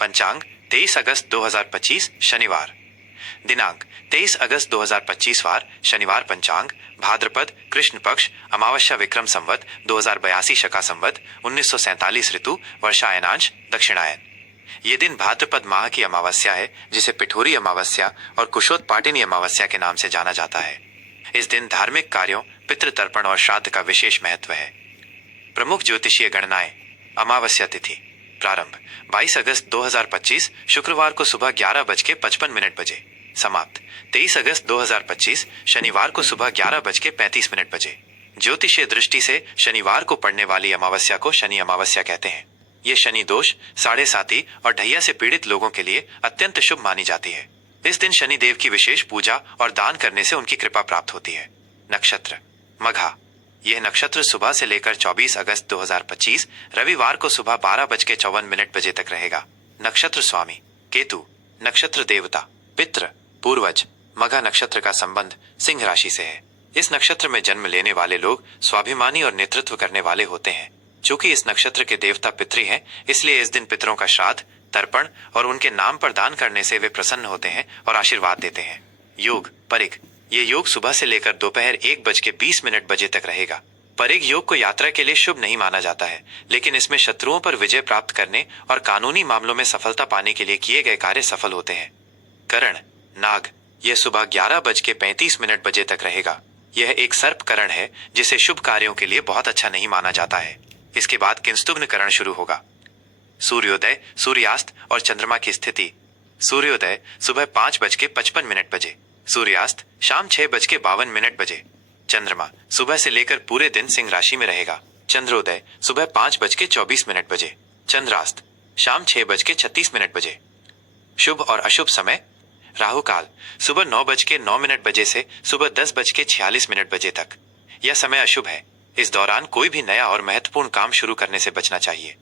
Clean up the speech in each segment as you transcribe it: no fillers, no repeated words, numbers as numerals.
पंचांग 23 अगस्त 2025 शनिवार। दिनांक 23 अगस्त 2025 वार शनिवार। पंचांग भाद्रपद कृष्ण पक्ष अमावस्या विक्रम संवत 2082 शका संवत 1947 ऋतु वर्षायनांश दक्षिणायन। ये दिन भाद्रपद माह की अमावस्या है, जिसे पिठोरी अमावस्या और कुशोत्पाटिनी अमावस्या के नाम से जाना जाता है। इस दिन धार्मिक कार्यों, पितृतर्पण और श्राद्ध का विशेष महत्व है। प्रमुख ज्योतिषीय गणनाएं। अमावस्या तिथि प्रारंभ 22 अगस्त 2025 शुक्रवार को सुबह 11:55 बजे। समाप्त 23 अगस्त 2025 शनिवार को सुबह 11:35 बजे। ज्योतिषीय दृष्टि से शनिवार को पड़ने वाली अमावस्या को शनि अमावस्या कहते हैं। ये शनि दोष, साढ़े साती और ढैया से पीड़ित लोगों के लिए अत्यंत शुभ मानी जाती है। इस दिन शनि देव की विशेष पूजा और दान करने से उनकी कृपा प्राप्त होती है। नक्षत्र मघा। यह नक्षत्र सुबह से लेकर 24 अगस्त 2025 रविवार को सुबह 12:54 बजे तक रहेगा। नक्षत्र स्वामी केतु। नक्षत्र देवता पितृ पूर्वज। मघा नक्षत्र का संबंध सिंह राशि से है। इस नक्षत्र में जन्म लेने वाले लोग स्वाभिमानी और नेतृत्व करने वाले होते हैं। चूंकि इस नक्षत्र के देवता पितृ हैं, इसलिए इस दिन पितरों का श्राद्ध, तर्पण और उनके नाम पर दान करने से वे प्रसन्न होते हैं और आशीर्वाद देते हैं। योग परिग। ये योग सुबह से लेकर दोपहर 1:20 बजे तक रहेगा। परिग योग को यात्रा के लिए शुभ नहीं माना जाता है, लेकिन इसमें शत्रुओं पर विजय प्राप्त करने और कानूनी मामलों में सफलता पाने के लिए किए गए कार्य सफल होते हैं। करण नाग। यह सुबह 11:35 बजे तक रहेगा। यह एक सर्प करण है, जिसे शुभ कार्यों के लिए बहुत अच्छा नहीं माना जाता है। इसके बाद किंस्तुग्न करण शुरू होगा। सूर्योदय, सूर्यास्त और चंद्रमा की स्थिति। सूर्योदय सुबह 5:55 बजे। सूर्यास्त शाम 6:52 बजे। चंद्रमा सुबह से लेकर पूरे दिन सिंह राशि में रहेगा। चंद्रोदय सुबह 5:24 बजे। चंद्रास्त शाम 6:36 बजे। शुभ और अशुभ समय। राहु काल सुबह 9:09 बजे से सुबह 10:46 बजे तक। यह समय अशुभ है। इस दौरान कोई भी नया और महत्वपूर्ण काम शुरू करने से बचना चाहिए।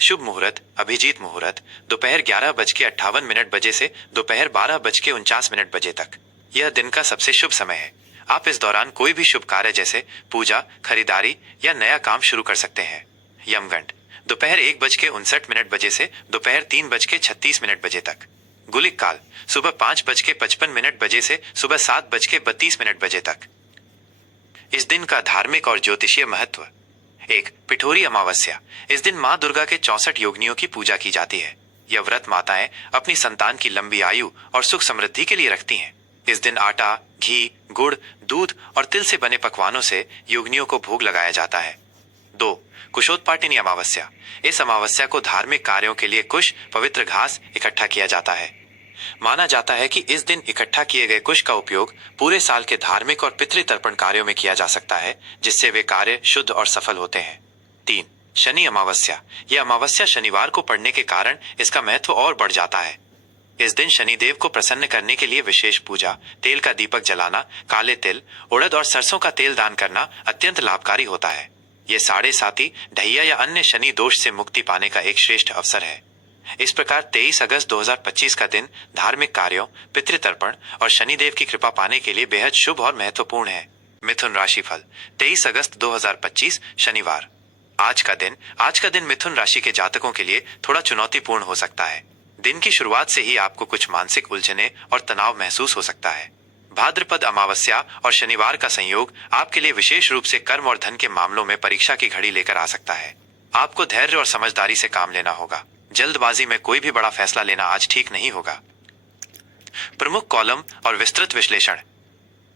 शुभ मुहूर्त अभिजीत मुहूर्त दोपहर 11:58 बजे से दोपहर 12:49 बजे तक। यह दिन का सबसे शुभ समय है। आप इस दौरान कोई भी शुभ कार्य जैसे पूजा, खरीदारी या नया काम शुरू कर सकते हैं। यमगंड दोपहर 1:59 बजे से दोपहर 3:36 बजे तक। गुलिक काल सुबह 5:55 बजे से सुबह 7:32 बजे तक। इस दिन का धार्मिक और ज्योतिषीय महत्व। 1. पिठोरी अमावस्या। इस दिन माँ दुर्गा के 64 योगिनियों की पूजा की जाती है। यह व्रत माताएं अपनी संतान की लंबी आयु और सुख समृद्धि के लिए रखती हैं। इस दिन आटा, घी, गुड़, दूध और तिल से बने पकवानों से योगिनियों को भोग लगाया जाता है। 2. कुशोत्पाटिनी अमावस्या। इस अमावस्या को धार्मिक कार्यों के लिए कुश, पवित्र घास इकट्ठा किया जाता है। माना जाता है कि इस दिन इकट्ठा किए गए कुश का उपयोग पूरे साल के धार्मिक और पितृतर्पण कार्यों में किया जा सकता है, जिससे वे कार्य शुद्ध और सफल होते हैं। 3. शनि अमावस्या। यह अमावस्या शनिवार को पड़ने के कारण इसका महत्व और बढ़ जाता है। इस दिन शनिदेव को प्रसन्न करने के लिए विशेष पूजा, तेल का दीपक जलाना, काले तिल, उड़द और सरसों का तेल दान करना अत्यंत लाभकारी होता है। ये साढ़े साती, ढैया या अन्य शनि दोष से मुक्ति पाने का एक श्रेष्ठ अवसर है। इस प्रकार 23 अगस्त 2025 का दिन धार्मिक कार्यों, पितृतर्पण और शनिदेव की कृपा पाने के लिए बेहद शुभ और महत्वपूर्ण है। मिथुन राशिफल 23 अगस्त 2025 शनिवार। आज का दिन मिथुन राशि के जातकों के लिए थोड़ा चुनौतीपूर्ण हो सकता है। दिन की शुरुआत से ही आपको कुछ मानसिक उलझने और तनाव महसूस हो सकता है। भाद्रपद अमावस्या और शनिवार का संयोग आपके लिए विशेष रूप से कर्म और धन के मामलों में परीक्षा की घड़ी लेकर आ सकता है। आपको धैर्य और समझदारी से काम लेना होगा। जल्दबाजी में कोई भी बड़ा फैसला लेना आज ठीक नहीं होगा। प्रमुख कॉलम और विस्तृत विश्लेषण।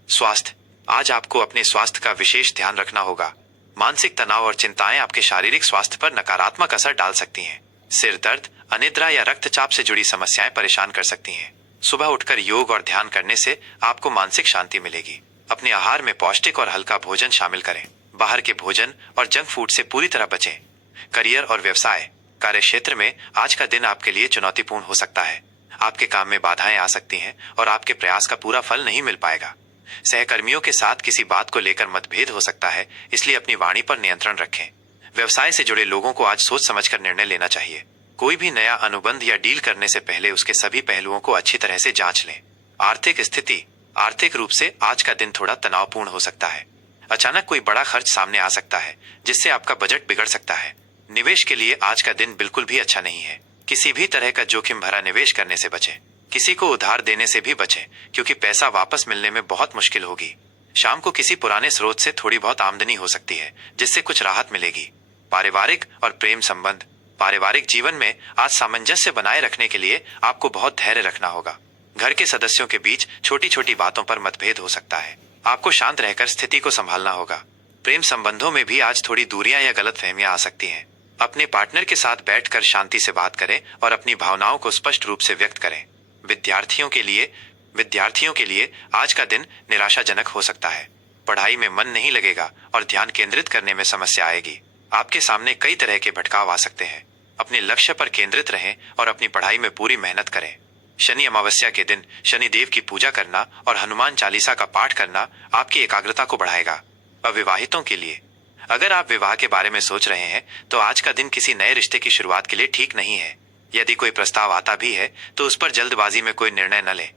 स्वास्थ्य। आज आपको अपने स्वास्थ्य का विशेष ध्यान रखना होगा। मानसिक तनाव और चिंताएं आपके शारीरिक स्वास्थ्य पर नकारात्मक असर डाल सकती हैं। सिर दर्द, अनिद्रा या रक्तचाप से जुड़ी समस्याएं परेशान कर सकती हैं। सुबह उठकर योग और ध्यान करने से आपको मानसिक शांति मिलेगी। अपने आहार में पौष्टिक और हल्का भोजन शामिल करें। बाहर के भोजन और जंक फूड से पूरी तरह बचें। करियर और व्यवसाय। कार्य क्षेत्र में आज का दिन आपके लिए चुनौतीपूर्ण हो सकता है। आपके काम में बाधाएं आ सकती हैं और आपके प्रयास का पूरा फल नहीं मिल पाएगा। सहकर्मियों के साथ किसी बात को लेकर मतभेद हो सकता है, इसलिए अपनी वाणी पर नियंत्रण रखें। व्यवसाय से जुड़े लोगों को आज सोच समझकर निर्णय लेना चाहिए। कोई भी नया अनुबंध या डील करने से पहले उसके सभी पहलुओं को अच्छी तरह से जांच लें। आर्थिक स्थिति। आर्थिक रूप से आज का दिन थोड़ा तनावपूर्ण हो सकता है। अचानक कोई बड़ा खर्च सामने आ सकता है, जिससे आपका बजट बिगड़ सकता है। निवेश के लिए आज का दिन बिल्कुल भी अच्छा नहीं है। किसी भी तरह का जोखिम भरा निवेश करने से बचें। किसी को उधार देने से भी बचें, क्योंकि पैसा वापस मिलने में बहुत मुश्किल होगी। शाम को किसी पुराने स्रोत से थोड़ी बहुत आमदनी हो सकती है, जिससे कुछ राहत मिलेगी। पारिवारिक और प्रेम संबंध। पारिवारिक जीवन में आज सामंजस्य बनाए रखने के लिए आपको बहुत धैर्य रखना होगा। घर के सदस्यों के बीच छोटी छोटी बातों पर मतभेद हो सकता है। आपको शांत रहकर स्थिति को संभालना होगा। प्रेम संबंधों में भी आज थोड़ी दूरियां या गलतफहमियां आ सकती हैं। अपने पार्टनर के साथ बैठकर शांति से बात करें और अपनी भावनाओं को स्पष्ट रूप से व्यक्त करें। विद्यार्थियों के लिए आज का दिन निराशाजनक हो सकता है। पढ़ाई में मन नहीं लगेगा और ध्यान केंद्रित करने में समस्या आएगी। आपके सामने कई तरह के भटकाव आ सकते हैं। अपने लक्ष्य पर केंद्रित रहें और अपनी पढ़ाई में पूरी मेहनत करें। शनि अमावस्या के दिन शनि देव की पूजा करना और हनुमान चालीसा का पाठ करना आपकी एकाग्रता को बढ़ाएगा। अविवाहितों के लिए, अगर आप विवाह के बारे में सोच रहे हैं तो आज का दिन किसी नए रिश्ते की शुरुआत के लिए ठीक नहीं है। यदि कोई प्रस्ताव आता भी है तो उस पर जल्दबाजी में कोई निर्णय न लें।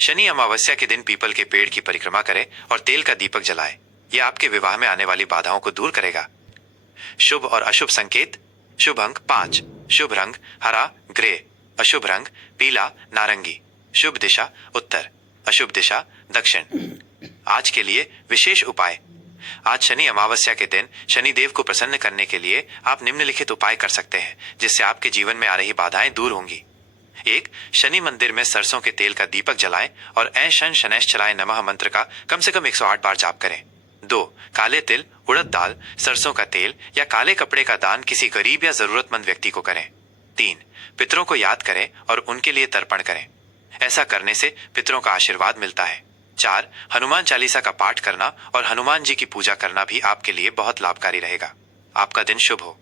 शनि अमावस्या के दिन पीपल के पेड़ की परिक्रमा करें और तेल का दीपक जलाएं। यह आपके विवाह में आने वाली बाधाओं को दूर करेगा। शुभ और अशुभ संकेत। शुभ अंक 5, शुभ रंग हरा ग्रे, अशुभ रंग पीला नारंगी, शुभ दिशा उत्तर, अशुभ दिशा दक्षिण। आज के लिए विशेष उपाय। आज शनि अमावस्या के दिन शनि देव को प्रसन्न करने के लिए आप निम्नलिखित उपाय कर सकते हैं, जिससे आपके जीवन में आ रही बाधाएं दूर होंगी। 1. शनि मंदिर में सरसों के तेल का दीपक जलाएं और ऐ शन शनैश्चराय नमः मंत्र का कम से कम 108 बार जाप करें। 2. काले तिल, उड़द दाल, सरसों का तेल या काले कपड़े का दान किसी गरीब या जरूरतमंद व्यक्ति को करें। 3. पितरों को याद करें और उनके लिए तर्पण करें। ऐसा करने से पितरों का आशीर्वाद मिलता है। 4. हनुमान चालीसा का पाठ करना और हनुमान जी की पूजा करना भी आपके लिए बहुत लाभकारी रहेगा। आपका दिन शुभ हो।